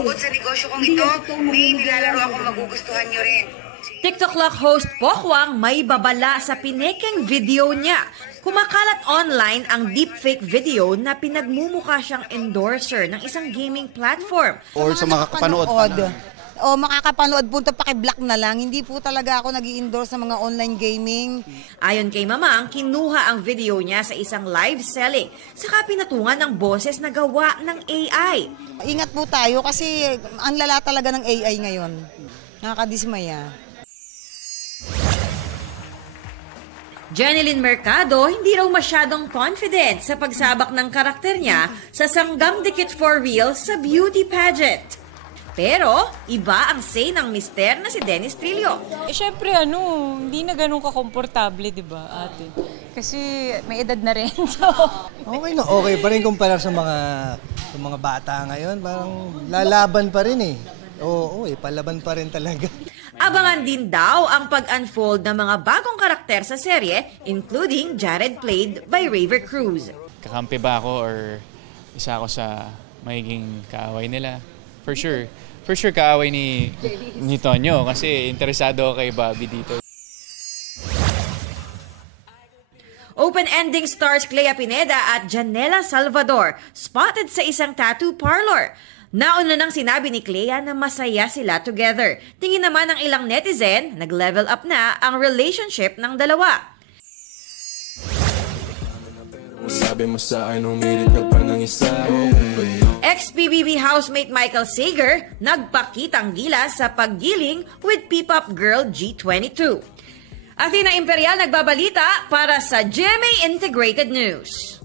Bukod sa negosyo kong ito, may nilalaro akong magugustuhan nyo rin. TikTok Lock host Pokwang may babala sa pinekeng video niya. Kumakalat online ang deepfake video na pinagmumukha siyang endorser ng isang gaming platform. Or sa makakapanood pa. O makakapanood po ito, paki-block na lang. Hindi po talaga ako nag-i-endorse sa mga online gaming. Ayon kay Mamang, kinuha ang video niya sa isang live selling. Saka pinatungan ng boses na gawa ng AI. Ingat po tayo kasi ang lala talaga ng AI ngayon. Nakakadismaya. Jeneline Mercado hindi raw masyadong confident sa pagsabak ng karakter niya sa Sanggam Dikit for Real sa beauty pageant. Pero iba ang say ng mister na si Dennis Trillo. Siyempre hindi na ganun ka-komportable, di ba, ate? Kasi may edad na rin. So. Okay pa rin kumpara sa mga bata ngayon. Parang lalaban pa rin eh. Oo, palaban pa rin talaga. Abangan din daw ang pag-unfold ng mga bagong karakter sa serye, including Jared played by Raver Cruz. Kakampi ba ako or isa ako sa magiging kaaway nila? For sure kaaway ni Tonyo kasi interesado ako kay Bobby dito. Open-ending stars Clea Pineda at Janela Salvador spotted sa isang tattoo parlor. Nauna nang sinabi ni Clea na masaya sila together. Tingin naman ng ilang netizen, nag-level up na ang relationship ng dalawa. Sabi mo sa akin, umilit ka pa ng isa. Ex-PBB housemate Michael Sager nagpakitang gilas sa paggiling with P-pop girl G22. Athena Imperial nagbabalita para sa GMA Integrated News.